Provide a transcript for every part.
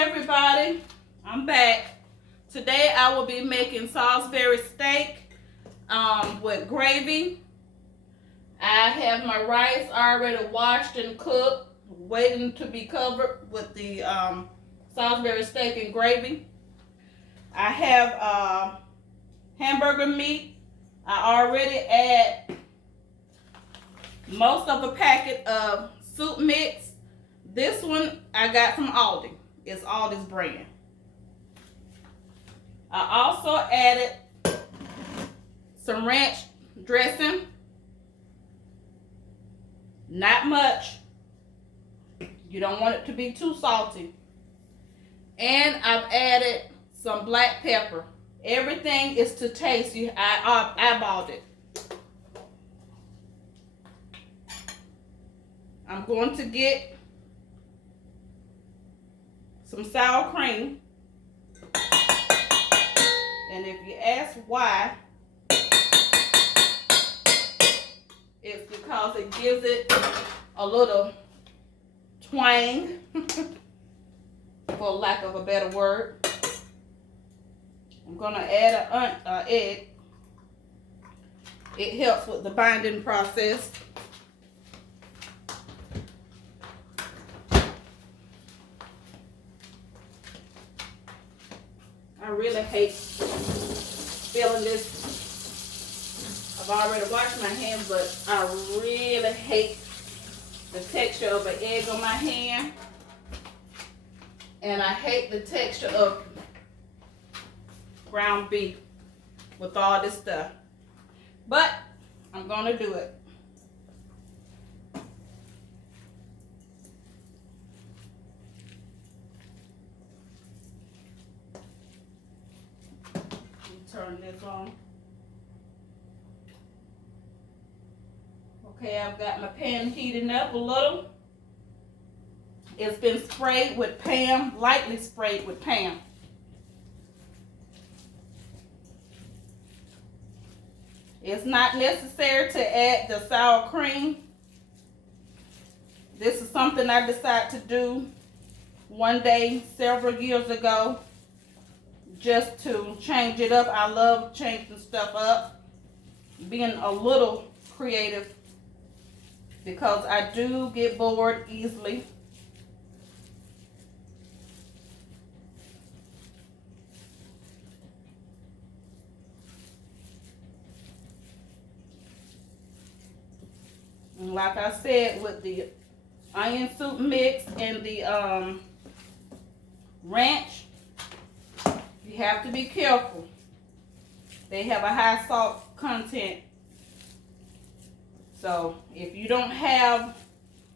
everybody, I'm back. Today I will be making Salisbury steak with gravy. I have my rice already washed and cooked, waiting to be covered with the Salisbury steak and gravy. I have hamburger meat. I already add most of a packet of soup mix. This one I got from Aldi. It's Aldi's brand. I also added some ranch dressing. Not much. You don't want it to be too salty. And I've added some black pepper. Everything is to taste. I eyeballed it. I'm going to get some sour cream. And if you ask why, it's because it gives it a little twang, for lack of a better word. I'm going to add an egg. It helps with the binding process. I really hate feeling this. I've already washed my hands, but I really hate the texture of an egg on my hand. And I hate the texture of ground beef with all this stuff. But I'm going to do it. Turn this on. Okay, I've got my pan heating up a little. It's been sprayed with Pam, lightly sprayed with Pam. It's not necessary to add the sour cream. This is something I decided to do one day several years ago, just to change it up. I love changing stuff up, being a little creative, because I do get bored easily. And like I said, with the onion soup mix and the ranch, you have to be careful. They have a high salt content. So if you don't have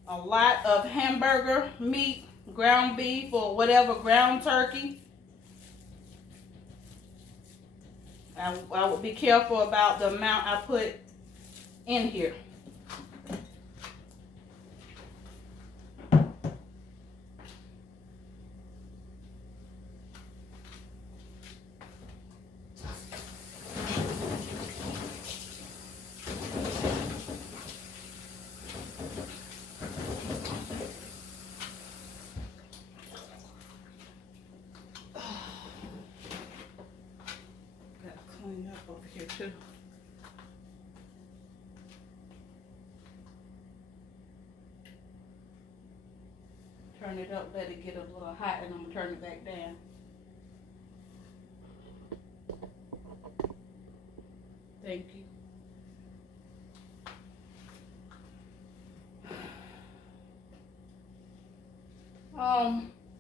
a lot of hamburger meat, ground beef, or whatever, ground turkey, I would be careful about the amount I put in here. Clean up over here too. Turn it up, let it get a little hot, and I'm gonna turn it back down. Thank you.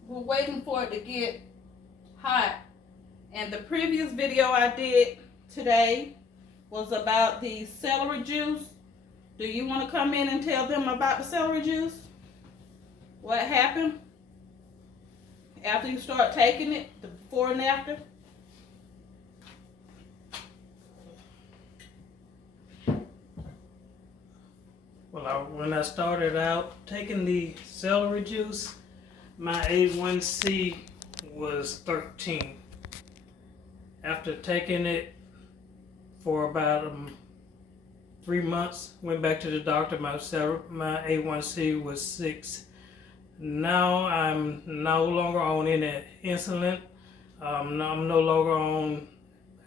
We're waiting for it to get hot. And the previous video I did today was about the celery juice. Do you want to come in and tell them about the celery juice? What happened after you start taking it, the before and after? Well, when I started out taking the celery juice, my A1C was 13. After taking it for about 3 months, went back to the doctor. My A1C was 6. Now I'm no longer on any insulin. I'm no longer on.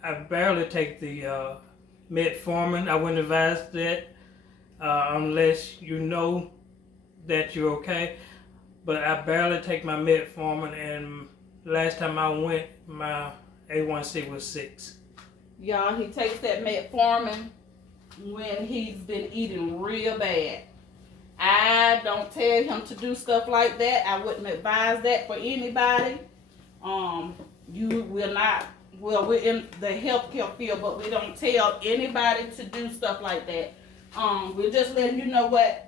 I barely take the metformin. I wouldn't advise that unless you know that you're okay. But I barely take my metformin, and last time I went, my A1C was 6. Y'all, he takes that metformin when he's been eating real bad. I don't tell him to do stuff like that. I wouldn't advise that for anybody. You will not. Well, we're in the healthcare field, but we don't tell anybody to do stuff like that. We're just letting you know what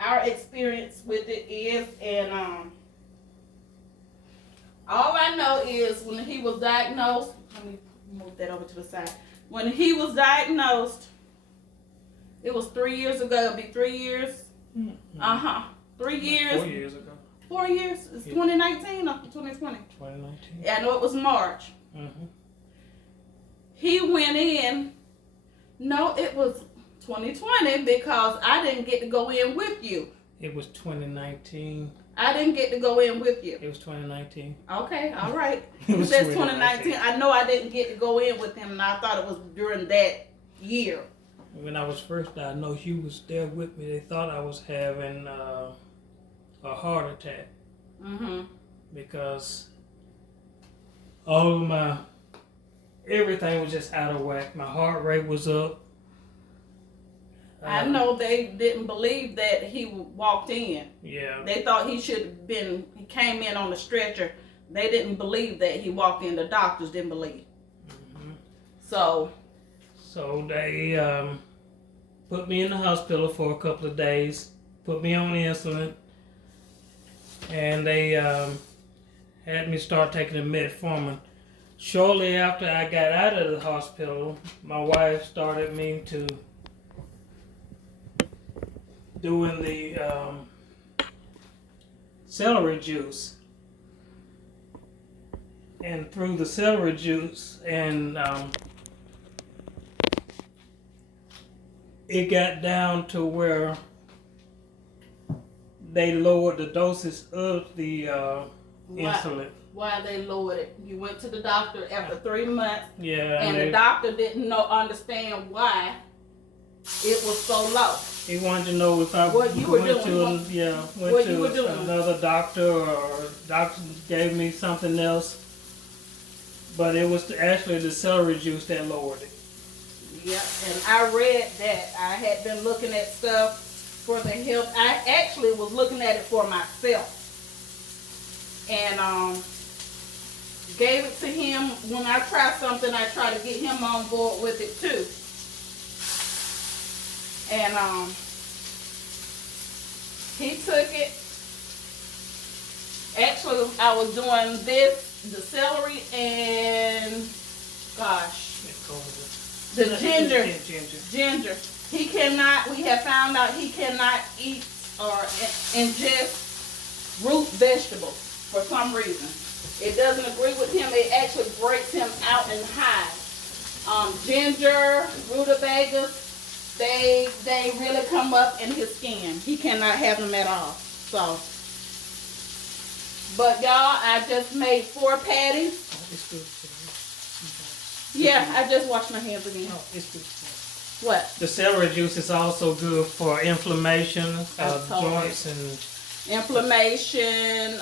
our experience with it is, and all I know is when he was diagnosed. Let me move that over to the side. When he was diagnosed, it was 3 years ago. It'll be 3 years. 3 years. 4 years ago. 4 years. It's 2019 or 2020. 2019. I know it was March. Mm-hmm. He went in. No, it was 2020 because I didn't get to go in with you. It was 2019. I didn't get to go in with you. It was 2019. Okay, all right. It It was says 2019. 2019. I know I didn't get to go in with him, and I thought it was during that year. When I was first diagnosed, you was there with me. They thought I was having a heart attack because all of everything was just out of whack. My heart rate was up. I know they didn't believe that he walked in. Yeah. They thought he came in on the stretcher. They didn't believe that he walked in. The doctors didn't believe. So they put me in the hospital for a couple of days, put me on insulin, and they had me start taking the metformin. Shortly after I got out of the hospital, my wife started me to doing the celery juice. And through the celery juice, and it got down to where they lowered the doses of the insulin. Why they lowered it? You went to the doctor after 3 months, Yeah, and the doctor didn't understand why it was so low. he wanted to know if I What you were doing. went you were to doing. another doctor, or doctor gave me something else. But it was actually the celery juice that lowered it. Yeah, and I read that. I had been looking at stuff for the health. I actually was looking at it for myself. And gave it to him. When I try something, I try to get him on board with it too. And he took it. Actually, I was doing this, the celery, and the ginger. Ginger. We have found out he cannot eat or ingest root vegetables for some reason. It doesn't agree with him. It actually breaks him out in hives. Ginger, rutabagas, they really come up in his skin. He cannot have them at all. So, but y'all, I just made 4 patties. Yeah, I just washed my hands again. Oh, it's good. What? The celery juice is also good for inflammation, joints, and inflammation,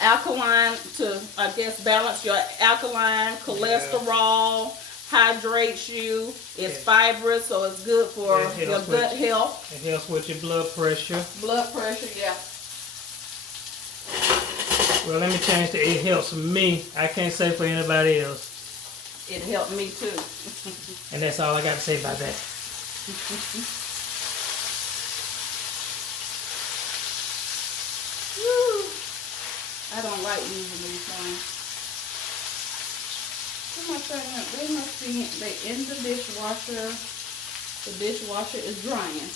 alkaline, to, I guess, balance your alkaline, cholesterol, hydrates you. It's fibrous, so it's good for your gut health. It helps with your blood pressure. Blood pressure, yeah. Well, let me change to it helps me. I can't say for anybody else. It helped me too. And that's all I got to say about that. Woo. I don't like using these things. They must be in the dishwasher. The dishwasher is drying.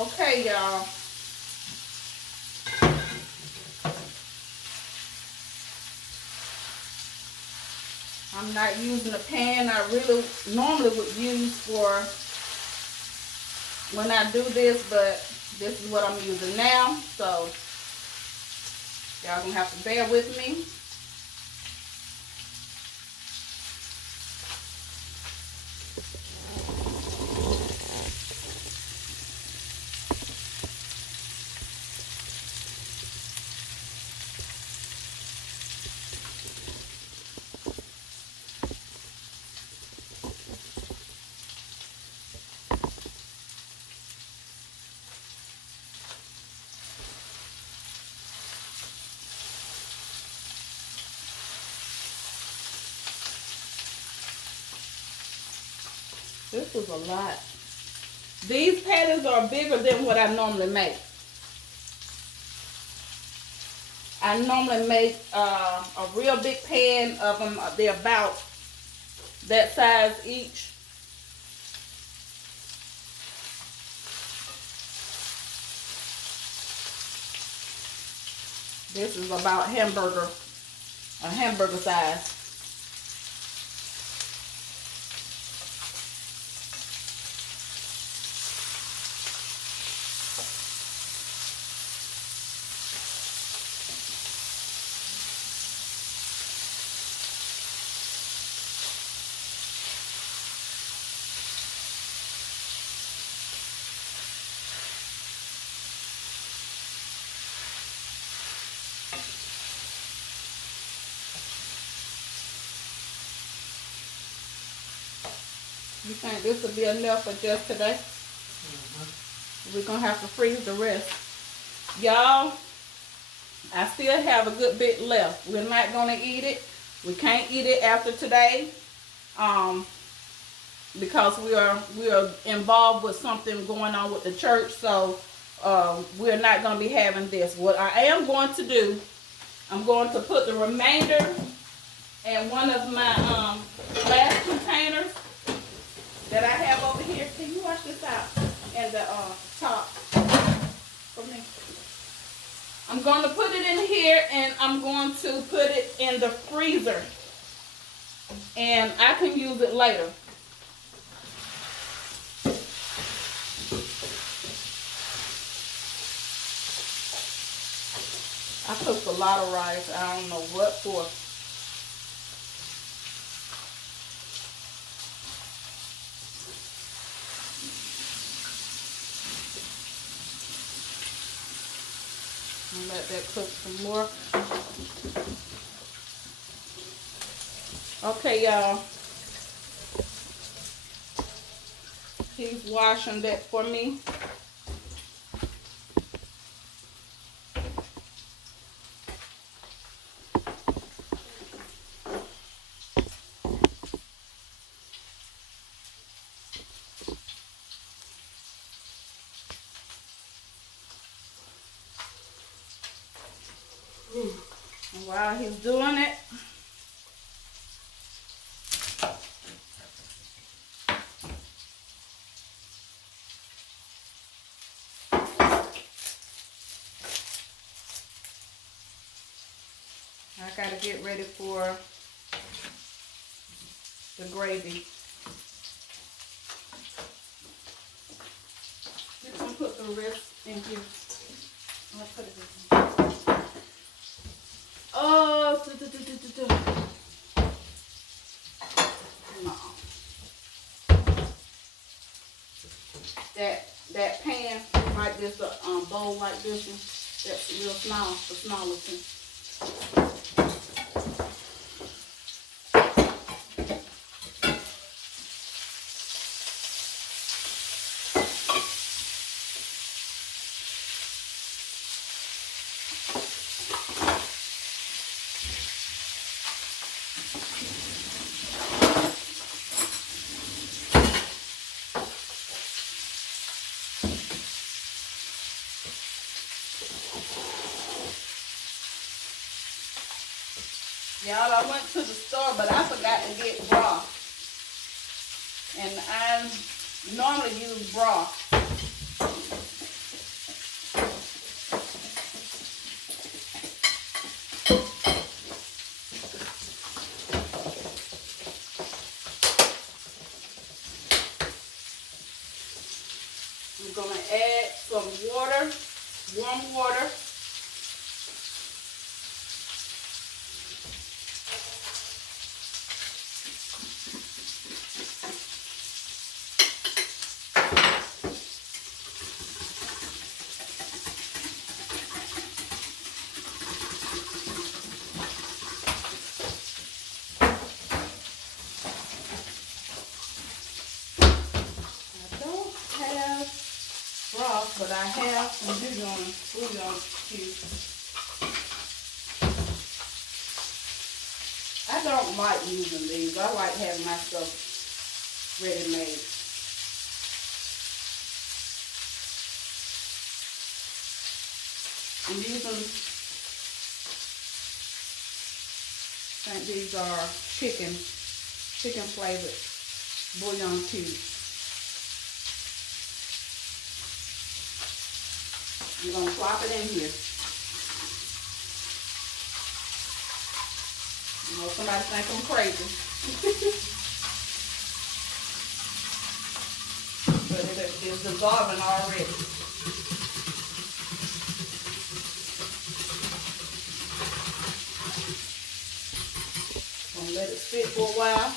Okay, y'all. I'm not using the pan I really normally would use for when I do this, but this is what I'm using now. So y'all gonna have to bear with me. This is a lot. These patties are bigger than what I normally make. I normally make a real big pan of them. They're about that size each. This is about a hamburger size. You think this will be enough for just today? We're going to have to freeze the rest. Y'all, I still have a good bit left. We're not going to eat it. We can't eat it after today because we are involved with something going on with the church. So we're not going to be having this. What I am going to do, I'm going to put the remainder in one of my glass containers that I have over here. Can you wash this out? And the top for me. I'm going to put it in here and I'm going to put it in the freezer. And I can use it later. I cooked a lot of rice. I don't know what for. Let that cook some more. Okay, y'all. He's washing that for me. And while he's doing it, I gotta get ready for the gravy. You can put the rest in here. I'll put it in here. Oh, no. That pan, like this, bowl like this one, that's real small, the smallest one. Y'all, I went to the store, but I forgot to get broth. And I normally use broth. gonna add some water, warm water. But I have some bouillon cubes. I don't like using these. I like having my stuff ready-made. I'm using, I think these are chicken flavored bouillon cubes. I'm going to plop it in here. You know, somebody think I'm crazy. But it is dissolving already. I'm going to let it sit for a while.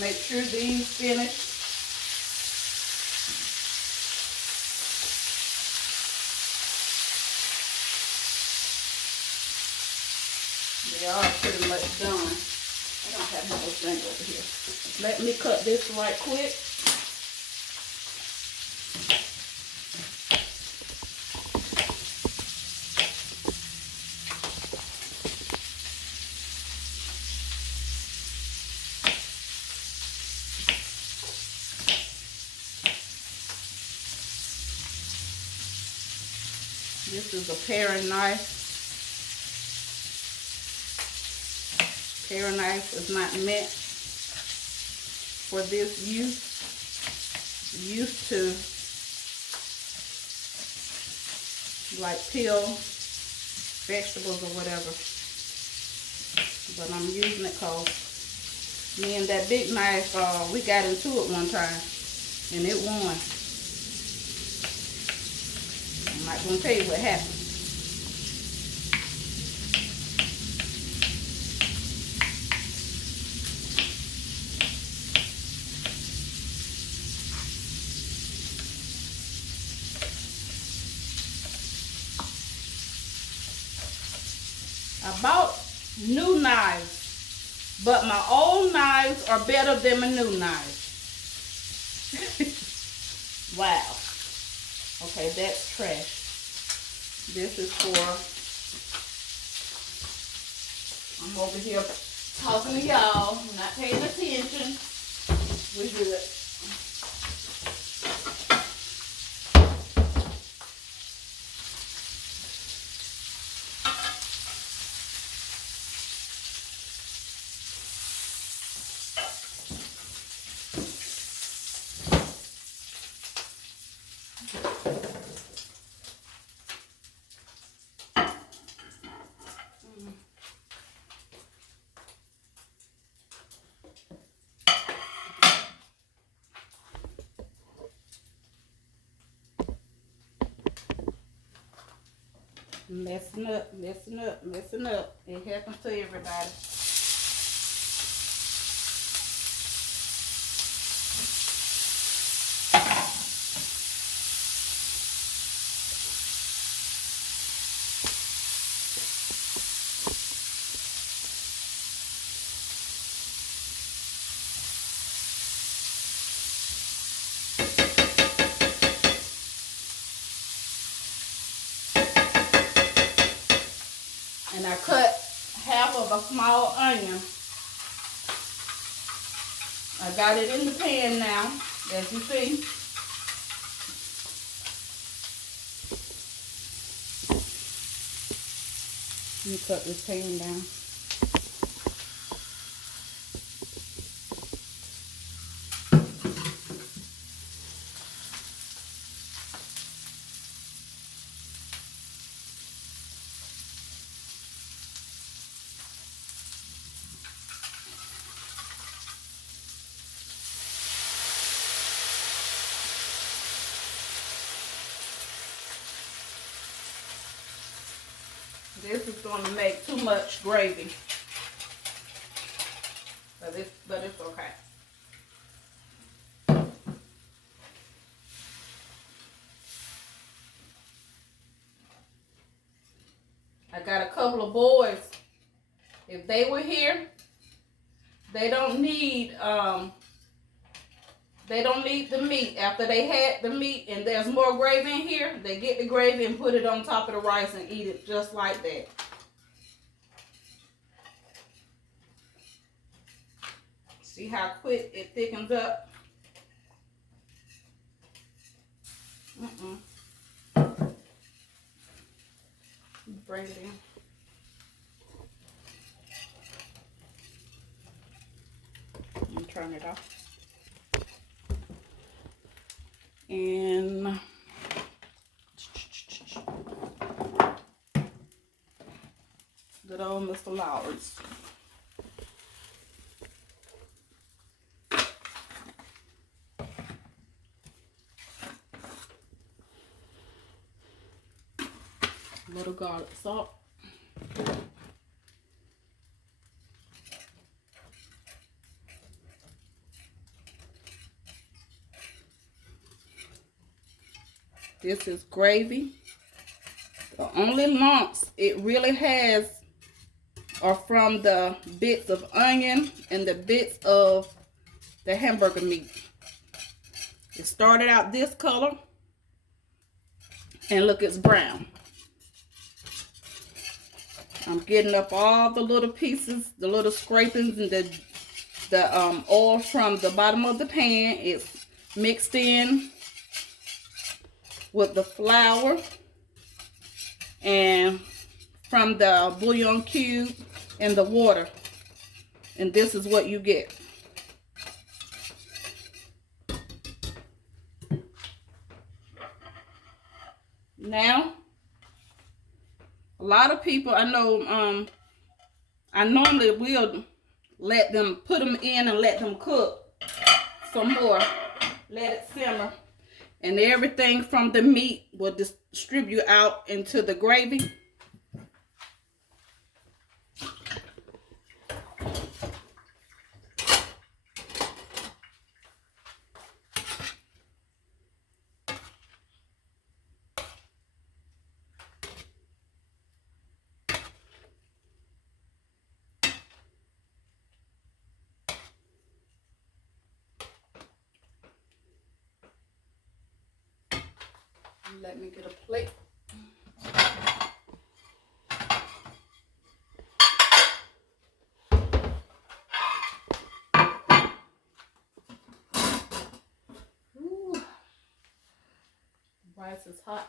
Make sure these finish. They are pretty much done. I don't have no thing over here. Let me cut this right quick. This is a paring knife. Paring knife is not meant for this use. Used to like peel vegetables or whatever. But I'm using it because me and that big knife, we got into it one time and it won. I'm not going to tell you what happened. I bought new knives, but my old knives are better than my new knives. Wow. Okay, that's trash. This is for, I'm over here talking to y'all, not paying attention. We good. Messing up, messing up, messing up. It happens to everybody. And I cut half of a small onion. I got it in the pan now, as you see. Let me cut this pan down. This is going to make too much gravy. But it's okay. I got a couple of boys. If they were here, they don't need the meat. After they had the meat and there's more gravy in here, they get the gravy and put it on top of the rice and eat it just like that. See how quick it thickens up? Bring it in. And turn it off. And good old Mr. Lowry's. A little garlic salt. This is gravy. The only lumps it really has are from the bits of onion and the bits of the hamburger meat. It started out this color, and look, it's brown. I'm getting up all the little pieces, the little scrapings, and the oil from the bottom of the pan. It's mixed in with the flour and from the bouillon cube and the water. And this is what you get. Now, a lot of people, I know, I normally will let them, put them in and let them cook some more. Let it simmer. And everything from the meat will distribute out into the gravy. Let me get a plate. Ooh. Rice is hot.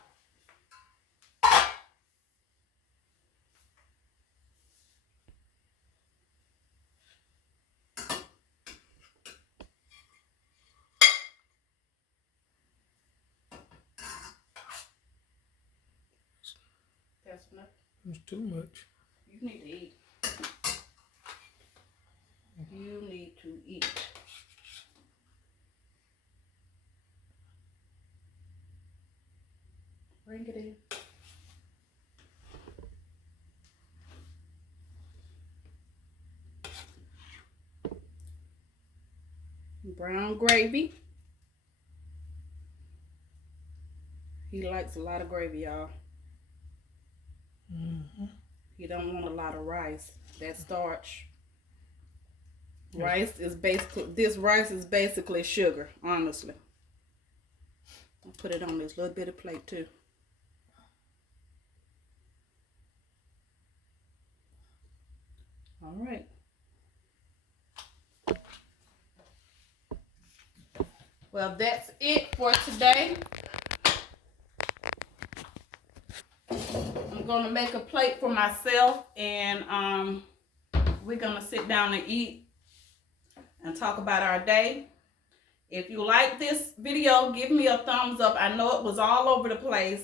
That's enough. It's too much. You need to eat. You need to eat. Bring it in. Brown gravy. He likes a lot of gravy, y'all. You don't want a lot of rice. That starch. Rice is basically, this rice is basically sugar, honestly. I'll put it on this little bit of plate too. All right. Well, that's it for today. I'm gonna make a plate for myself, and we're gonna sit down and eat and talk about our day. If you like this video, give me a thumbs up. I know it was all over the place,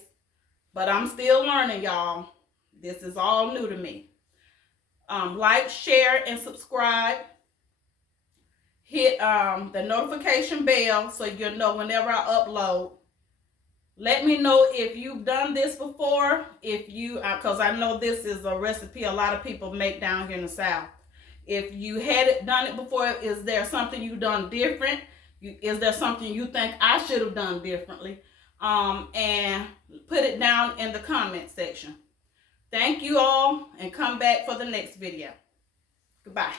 but I'm still learning, y'all. This is all new to me. Like, share, and subscribe. Hit the notification bell so you'll know whenever I upload. Let me know if you've done this before, if you, because I know this is a recipe a lot of people make down here in the South. If you had done it before, is there something you've done different? Is there something you think I should have done differently? And put it down in the comment section. Thank you all, and come back for the next video. Goodbye.